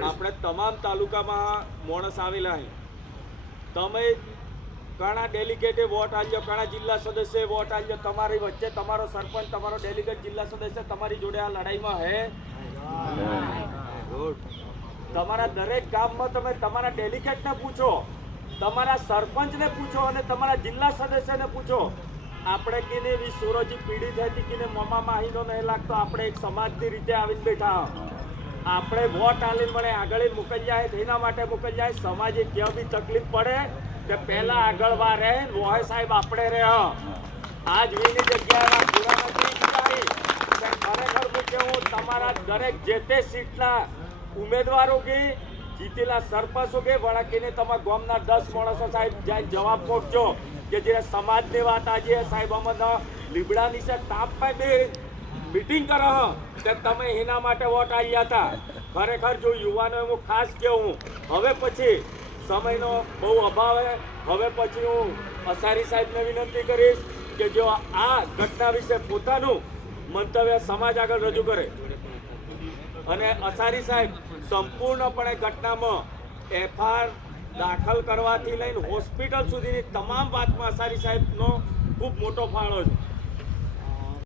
આપણે તમામ તાલુકામાં માણસ આવેલા છે. તમે ઘણા ડેલિગેટે વોટ આલજો, ઘણા જિલ્લા સદસ્ય વોટ આલજો. તમારી વચ્ચે તમારો સરપંચ, તમારો ડેલિગેટ જિલ્લા સદસ્ય તમારી જોડે આ લડાઈમાં હે. તમારા દરેક ગામમાં તમે તમારા ડેલિગેટને પૂછો, તમારા સરપંચને પૂછો અને તમારા જિલ્લા સદસ્યને પૂછો. આપણે કિને એવી સોરોજી પીડિત હતી કિને મમા માહીનો નહીં લાગતો. આપણે એક સમાજની રીતે આવીને બેઠા. આપણે વોટ આલીને મને આગળ મોકલી જાય, એના માટે મોકલી જાય. સમાજે ક્યાં બી તકલીફ પડે કે પહેલા આગળ વા રહે વોહે સાહેબ આપણે રહે. આજ વીની જગ્યાના પુરાના ખરેખર પૂછે હું તમારા દરેક જે તે સીટના ઉમેદવારો કે જીતેલા સરપંચો કે વળાકીને તમારા ગામના 10 માણસો સાહેબ જાય જવાબ પોકજો કે જે સમાજની વાત આજે સાહેબ અમને લીબડાની છે તાપમાં બે મીટિંગ કરો કે તમે એના માટે વોટ આવ્યા હતા. ખરેખર જો યુવાનો હું ખાસ કહું, હવે પછી સમયનો બહુ અભાવ છે. હવે પછી હું અસારી સાહેબને વિનંતી કરીશ કે જો આ ઘટના વિશે પોતાનું મંતવ્ય સમાજ આગળ રજૂ કરે અને અસારી સાહેબ સંપૂર્ણપણે ઘટનામાં એફઆઈઆર દાખલ કરવાથી લઈને હોસ્પિટલ સુધીની તમામ વાતમાં અસારી સાહેબનો ખૂબ મોટો ફાળો છે.